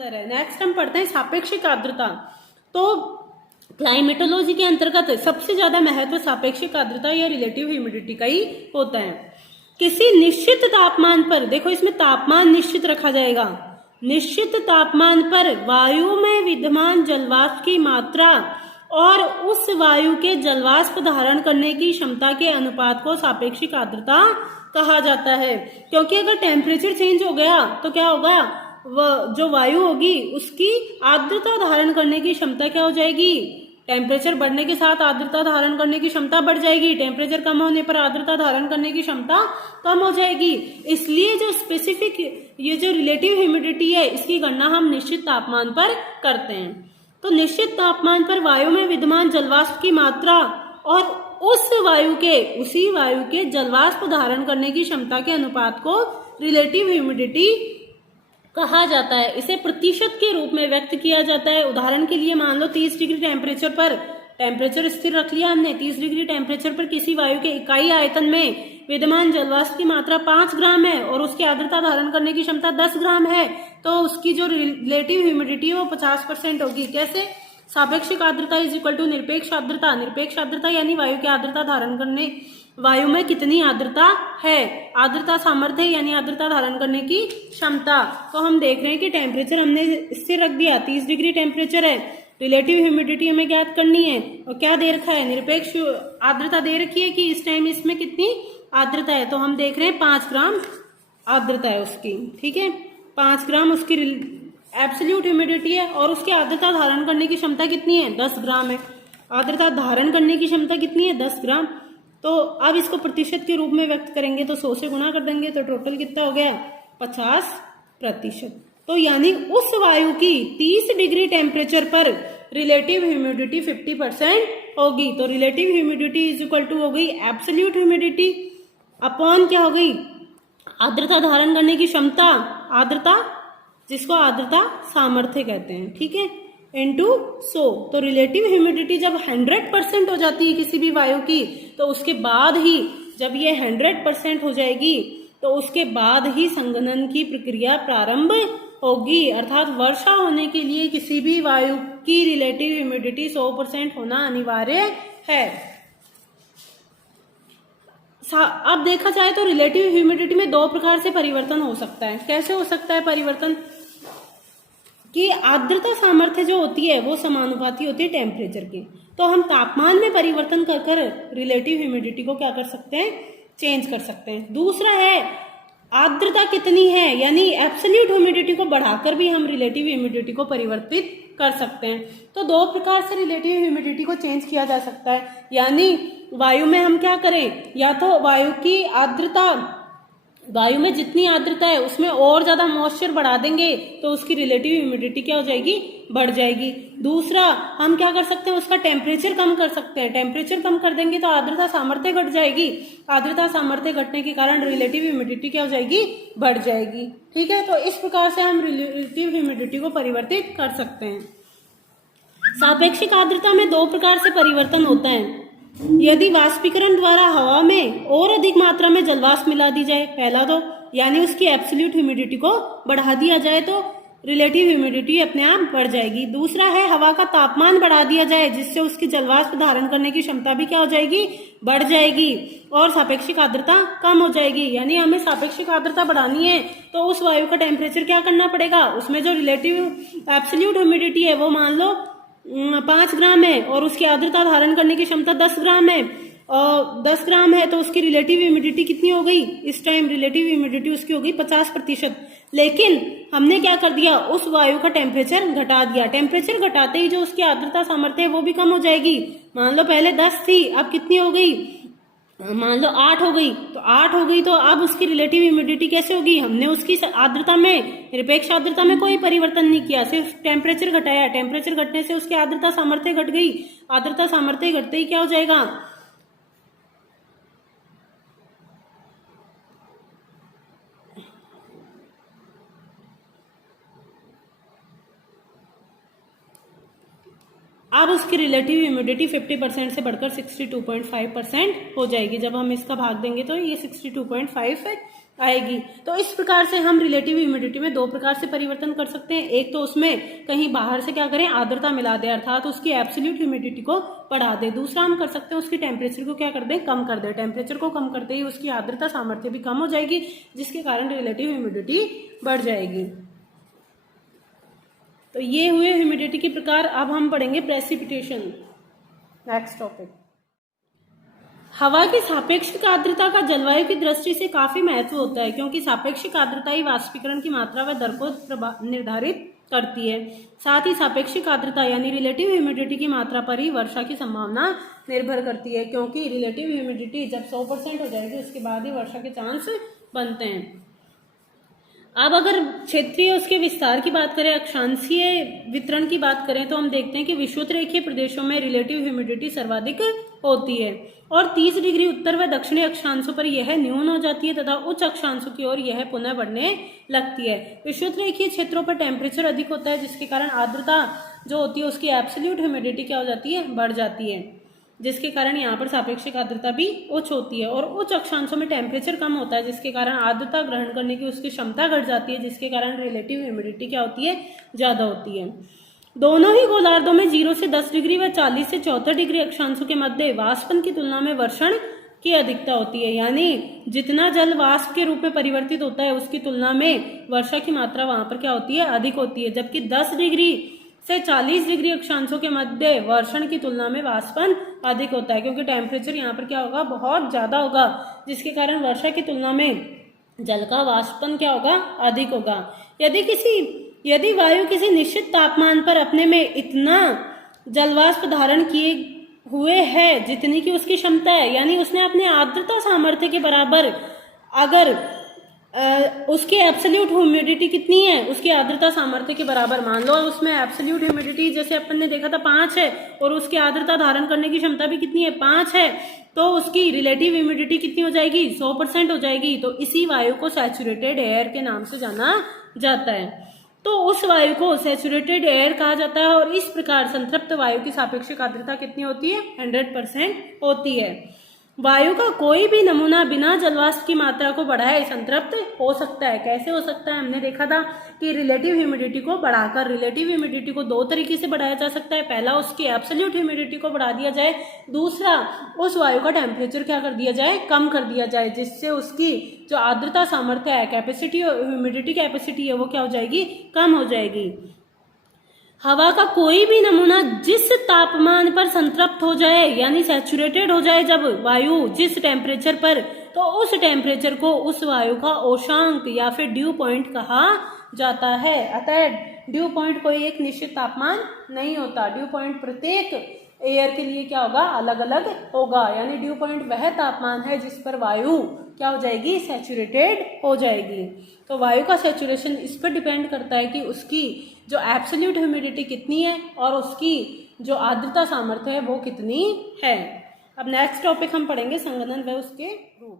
अंतर है। नेक्स्ट हम पढ़ते हैं सापेक्षिक आर्द्रता। तो क्लाइमेटोलॉजी के अंतर्गत सबसे ज्यादा महत्व सापेक्षिक आर्द्रता या रिलेटिव ह्यूमिडिटी का ही होता है। किसी निश्चित तापमान पर, देखो इसमें तापमान निश्चित रखा जाएगा, निश्चित तापमान पर वायु में विद्यमान जलवाष्प की मात्रा और उस वायु के जलवाष्प धारण करने की क्षमता के अनुपात को सापेक्षिक आर्द्रता कहा जाता है। क्योंकि अगर टेम्परेचर चेंज हो गया तो क्या होगा, वह जो वायु होगी उसकी आर्द्रता धारण करने की क्षमता क्या हो जाएगी, टेम्परेचर बढ़ने के साथ आर्द्रता धारण करने की क्षमता बढ़ जाएगी, टेम्परेचर कम होने पर आर्द्रता धारण करने की क्षमता कम हो जाएगी। इसलिए जो स्पेसिफिक ये जो रिलेटिव ह्यूमिडिटी है इसकी गणना हम निश्चित तापमान पर करते हैं। तो निश्चित तापमान पर वायु में विद्यमान जलवाष्प की मात्रा और उसी वायु के जलवाष्प धारण करने की क्षमता के अनुपात को रिलेटिव ह्यूमिडिटी कहा जाता है। इसे प्रतिशत के रूप में व्यक्त किया जाता है। उदाहरण के लिए मान लो 30 डिग्री टेम्परेचर पर, टेम्परेचर स्थिर रख लिया हमने, 30 डिग्री टेम्परेचर पर किसी वायु के इकाई आयतन में विद्यमान जलवाष्प की मात्रा 5 ग्राम है और उसकी आर्द्रता धारण करने की क्षमता 10 ग्राम है, तो उसकी जो रिलेटिव ह्यूमिडिटी है वो 50% होगी। कैसे, सापेक्षिक आर्द्रता इज इक्वल टू निरपेक्ष आर्द्रता। निरपेक्ष आर्द्रता यानी वायु की आर्द्रता धारण करने, वायु में कितनी आर्द्रता है, आर्द्रता सामर्थ्य यानी आर्द्रता धारण करने की क्षमता। तो हम देख रहे हैं कि टेम्परेचर हमने स्थिर रख दिया, 30 डिग्री टेम्परेचर है, रिलेटिव ह्यूमिडिटी हमें ज्ञात करनी है और क्या दे रखा है, निरपेक्ष आर्द्रता दे रखी है कि इस टाइम इसमें कितनी आर्द्रता है। तो हम देख रहे हैं 5 ग्राम आर्द्रता है उसकी, ठीक है, 5 ग्राम उसकी एब्सोल्यूट ह्यूमिडिटी है और उसकी आर्द्रता धारण करने की क्षमता कितनी है, 10 ग्राम है। आर्द्रता धारण करने की क्षमता कितनी है, 10 ग्राम। तो अब इसको प्रतिशत के रूप में व्यक्त करेंगे तो 100 से गुणा कर देंगे तो टोटल कितना हो गया, 50%। तो यानी उस वायु की 30 डिग्री टेम्परेचर पर रिलेटिव ह्यूमिडिटी 50% होगी। तो relative humidity is equal to हो गई एब्सोल्यूट ह्यूमिडिटी अपॉन क्या हो गई, आर्द्रता धारण करने की क्षमता, आर्द्रता जिसको आर्द्रता सामर्थ्य कहते हैं, ठीक है, इनटू 100। तो रिलेटिव ह्यूमिडिटी जब 100% हो जाती है किसी भी वायु की, तो उसके बाद ही जब ये 100% हो जाएगी तो उसके बाद ही संघनन की प्रक्रिया प्रारंभ होगी। अर्थात वर्षा होने के लिए किसी भी वायु की रिलेटिव ह्यूमिडिटी 100% होना अनिवार्य है। अब देखा जाए तो रिलेटिव ह्यूमिडिटी में 2 प्रकार से परिवर्तन हो सकता है। कैसे हो सकता है परिवर्तन, कि आर्द्रता सामर्थ्य जो होती है वो समानुपाती होती है टेम्परेचर की। तो हम तापमान में परिवर्तन कर कर रिलेटिव ह्यूमिडिटी को क्या कर सकते हैं, चेंज कर सकते हैं। दूसरा है आर्द्रता कितनी है, यानी एब्सोल्यूट ह्यूमिडिटी को बढ़ाकर भी हम रिलेटिव ह्यूमिडिटी को परिवर्तित कर सकते हैं। तो 2 प्रकार से रिलेटिव ह्यूमिडिटी को चेंज किया जा सकता है। यानी वायु में हम क्या करें, या तो वायु की आर्द्रता, वायु में जितनी आर्द्रता है उसमें और ज्यादा मॉइस्चर बढ़ा देंगे तो उसकी रिलेटिव ह्यूमिडिटी क्या हो जाएगी, बढ़ जाएगी। दूसरा हम क्या कर सकते हैं, उसका टेम्परेचर कम कर सकते हैं। टेम्परेचर कम कर देंगे तो आर्द्रता सामर्थ्य घट जाएगी, आर्द्रता सामर्थ्य घटने के कारण रिलेटिव ह्यूमिडिटी क्या हो जाएगी, बढ़ जाएगी, ठीक है। तो इस प्रकार से हम रिलेटिव ह्यूमिडिटी को परिवर्तित कर सकते हैं। सापेक्षिक आर्द्रता में 2 प्रकार से परिवर्तन होता है। यदि वाष्पीकरण द्वारा हवा में और अधिक मात्रा में जलवाष्प मिला दी जाए, पहला तो यानी उसकी एब्सोल्यूट ह्यूमिडिटी को बढ़ा दिया जाए तो रिलेटिव ह्यूमिडिटी अपने आप बढ़ जाएगी। दूसरा है हवा का तापमान बढ़ा दिया जाए जिससे उसकी जलवाष्प धारण करने की क्षमता भी क्या हो जाएगी, बढ़ जाएगी और सापेक्षिक आर्द्रता कम हो जाएगी। यानी हमें सापेक्षिक आर्द्रता बढ़ानी है तो उस वायु का टेम्परेचर क्या करना पड़ेगा, उसमें जो रिलेटिव एब्सोल्यूट ह्यूमिडिटी है वो मान लो 5 ग्राम है और उसकी आर्द्रता धारण करने की क्षमता 10 ग्राम है, और 10 ग्राम है तो उसकी रिलेटिव ह्यूमिडिटी कितनी हो गई, इस टाइम रिलेटिव ह्यूमिडिटी उसकी हो गई 50%। लेकिन हमने क्या कर दिया, उस वायु का टेम्परेचर घटा दिया। टेम्परेचर घटाते ही जो उसकी आर्द्रता सामर्थ्य है वो भी कम हो जाएगी। मान लो पहले 10 थी, अब कितनी हो गई, मान लो 8 हो गई। तो 8 हो गई तो अब उसकी रिलेटिव ह्यूमिडिटी कैसे होगी, हमने उसकी आर्द्रता में, निरपेक्ष आर्द्रता में कोई परिवर्तन नहीं किया, सिर्फ टेम्परेचर घटाया। टेम्परेचर घटने से उसकी आर्द्रता सामर्थ्य घट गई। आर्द्रता सामर्थ्य घटते ही क्या हो जाएगा, अब उसकी रिलेटिव ह्यूमिडिटी 50% से बढ़कर 62.5% हो जाएगी। जब हम इसका भाग देंगे तो ये 62.5 आएगी। तो इस प्रकार से हम रिलेटिव ह्यूमिडिटी में दो प्रकार से परिवर्तन कर सकते हैं। एक तो उसमें कहीं बाहर से क्या करें, आर्द्रता मिला दे, अर्थात उसकी एब्सोल्यूट ह्यूमिडिटी को बढ़ा दे। दूसरा हम कर सकते हैं उसकी टेम्परेचर को क्या कर दें, कम कर दे। टेम्परेचर को कम करते ही उसकी आर्द्रता सामर्थ्य भी कम हो जाएगी, जिसके कारण रिलेटिव ह्यूमिडिटी बढ़ जाएगी। तो ये हुए ह्यूमिडिटी के प्रकार। अब हम पढ़ेंगे प्रेसिपिटेशन, नेक्स्ट टॉपिक। हवा की सापेक्षिक आर्द्रता का जलवायु की दृष्टि से काफी महत्व होता है, क्योंकि सापेक्षिक आर्द्रता ही वाष्पीकरण की मात्रा व दर को निर्धारित करती है। साथ ही सापेक्षिक आर्द्रता यानी रिलेटिव ह्यूमिडिटी की मात्रा पर ही वर्षा की संभावना निर्भर करती है, क्योंकि रिलेटिव ह्यूमिडिटी जब 100% हो जाएगी उसके बाद ही वर्षा के चांस बनते हैं। अब अगर क्षेत्रीय उसके विस्तार की बात करें, अक्षांशीय वितरण की बात करें, तो हम देखते हैं कि विषुवतरेखीय प्रदेशों में रिलेटिव ह्यूमिडिटी सर्वाधिक होती है और 30 डिग्री उत्तर व दक्षिणी अक्षांशों पर यह न्यून हो जाती है तथा उच्च अक्षांशों की ओर यह पुनः बढ़ने लगती है। विषुवतरेखीय क्षेत्रों पर टेम्परेचर अधिक होता है, जिसके कारण आर्द्रता जो होती है उसकी एब्सोल्यूट ह्यूमिडिटी क्या हो जाती है, बढ़ जाती है, जिसके कारण यहाँ पर सापेक्षिक आर्द्रता भी उच्च होती है। और उच्च अक्षांशों में टेम्परेचर कम होता है, जिसके कारण आर्द्रता ग्रहण करने की उसकी क्षमता घट जाती है, जिसके कारण रिलेटिव ह्यूमिडिटी क्या होती है, ज्यादा होती है। दोनों ही गोलार्धों में 0 से 10 डिग्री व 40 से 74 डिग्री अक्षांशों के मध्य वाष्पन की तुलना में वर्षण की अधिकता होती है, यानी जितना जल वाष्प के रूप में परिवर्तित होता है उसकी तुलना में वर्षा की मात्रा वहां पर क्या होती है, अधिक होती है। जबकि 10 डिग्री से 40 डिग्री अक्षांशों के मध्य वर्षण की तुलना में वाष्पन अधिक होता है, क्योंकि टेम्परेचर यहाँ पर क्या होगा, बहुत ज्यादा होगा, जिसके कारण वर्षा की तुलना में जल का वाष्पन क्या होगा, अधिक होगा। यदि वायु किसी निश्चित तापमान पर अपने में इतना जलवाष्प धारण किए हुए है जितनी की उसकी क्षमता है, यानी उसने अपने आर्द्रता सामर्थ्य के बराबर, अगर उसकी एब्सोल्यूट ह्यूमिडिटी कितनी है, उसकी आर्द्रता सामर्थ्य के बराबर, मान लो उसमें एब्सोल्यूट ह्यूमिडिटी जैसे अपन ने देखा था 5 है और उसकी आर्द्रता धारण करने की क्षमता भी कितनी है, 5 है, तो उसकी रिलेटिव ह्यूमिडिटी कितनी हो जाएगी, 100% हो जाएगी। तो इसी वायु को सैचुरेटेड एयर के नाम से जाना जाता है। तो उस वायु को सैचुरेटेड एयर कहा जाता है और इस प्रकार संतृप्त वायु की सापेक्षिक आर्द्रता कितनी होती है, 100% होती है। वायु का कोई भी नमूना बिना जलवाष्प की मात्रा को बढ़ाए संतृप्त हो सकता है। कैसे हो सकता है, हमने देखा था कि रिलेटिव ह्यूमिडिटी को बढ़ाकर, रिलेटिव ह्यूमिडिटी को दो तरीके से बढ़ाया जा सकता है। पहला, उसकी एब्सोल्यूट ह्यूमिडिटी को बढ़ा दिया जाए, दूसरा उस वायु का टेम्परेचर क्या कर दिया जाए, कम कर दिया जाए, जिससे उसकी जो आर्द्रता सामर्थ्य है, कैपेसिटी, ह्यूमिडिटी कैपेसिटी है, वो क्या हो जाएगी, कम हो जाएगी। हवा का कोई भी नमूना जिस तापमान पर संतृप्त हो जाए यानी सैचुरेटेड हो जाए जब वायु जिस टेम्परेचर पर, तो उस टेम्परेचर को उस वायु का औशांक या फिर ड्यू पॉइंट कहा जाता है। अतः ड्यू पॉइंट कोई एक निश्चित तापमान नहीं होता, ड्यू पॉइंट प्रत्येक एयर के लिए क्या होगा, अलग अलग होगा। यानी ड्यू पॉइंट वह तापमान है जिस पर वायु क्या हो जाएगी, सैचुरेटेड हो जाएगी। तो वायु का सैचुरेशन इस पर डिपेंड करता है कि उसकी जो एब्सोल्यूट ह्यूमिडिटी कितनी है और उसकी जो आर्द्रता सामर्थ्य है वो कितनी है। अब नेक्स्ट टॉपिक हम पढ़ेंगे संघनन व उसके रूप।